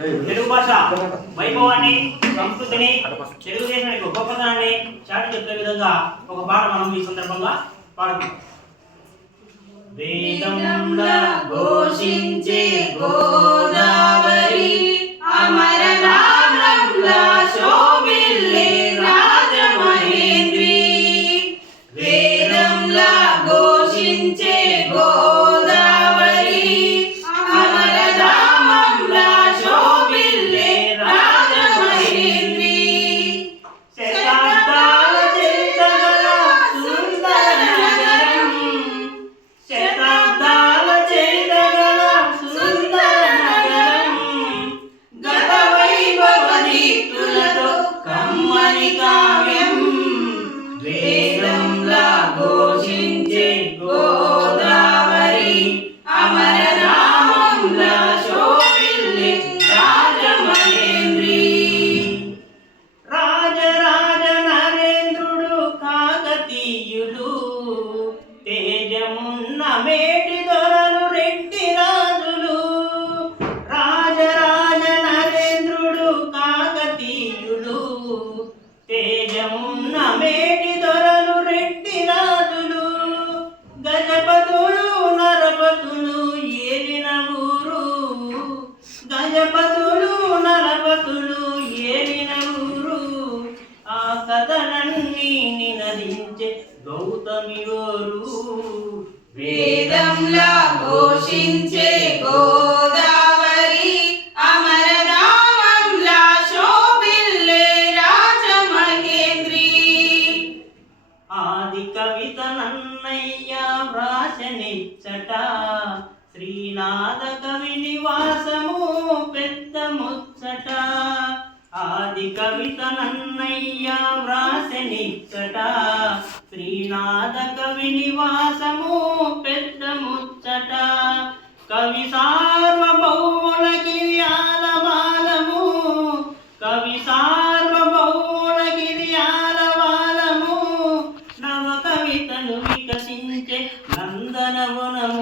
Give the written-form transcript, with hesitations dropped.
తెలుగు భాష వైభవాన్ని, సంస్కృతిని, తెలుగుదేశం యొక్క గొప్పతనాన్ని చాటి చెప్పే విధంగా ఒక పాట మనం ఈ సందర్భంగా పాడుతున్నాం. వేదంలా ఘోషించే గోదావరి అమరనామంలా శోభిల్లే రాజమహేంద్రి. వేదంలా ఘోషించే గోదావరి అమరనామంలా శోభిల్లే రాజమహేంద్రి. శతాబ్దాల చరిత్రగల సుందర నగరం, శతాబ్దాల చరిత్రగల సుందర నగరం, గత వైభవ దీప్తులతో కమ్మని కావ్యం. వేదంలా ఘోషించే గోదావరి అమరనామంలా శోభిల్లే రాజమహేంద్రి. రాజరాజ నరేంద్రుడు కాకతీయులు, తేజమున్న మేటి దొరలు రెడ్డి రాజులు. రాజరాజ నరేంద్రుడు కాకతీయులు, తేజమున్న మేటి దొరలు రెడ్డి రాజులు. గజపతులు నరపతులు ఏలిన ఊరు, గజపతులు నరపతులు ఏలిన ఊరు. ఆ కథలన్నీ నినదించే గౌతమి ఓరు. వేదంలా ఘోషించే గోదావరి అమరనామంలా శోభిల్లే రాజమహేంద్రి. ఆది కవిత నన్నయ్య వ్రాసనిచ్చట, శ్రీనాథ కవి నివాసము పెద్ద ముచ్చట. ఆది కవిత నన్నయ్య వ్రాసనిచ్చట, శ్రీనాథ కవి నివాసము పెద్ద ముచ్చట. కవి సార్వభౌములకి ఆలవాలము, కవి సార్వభౌములకి ఆలవాలము. నవ కవితలు వికసించే నందనవనము.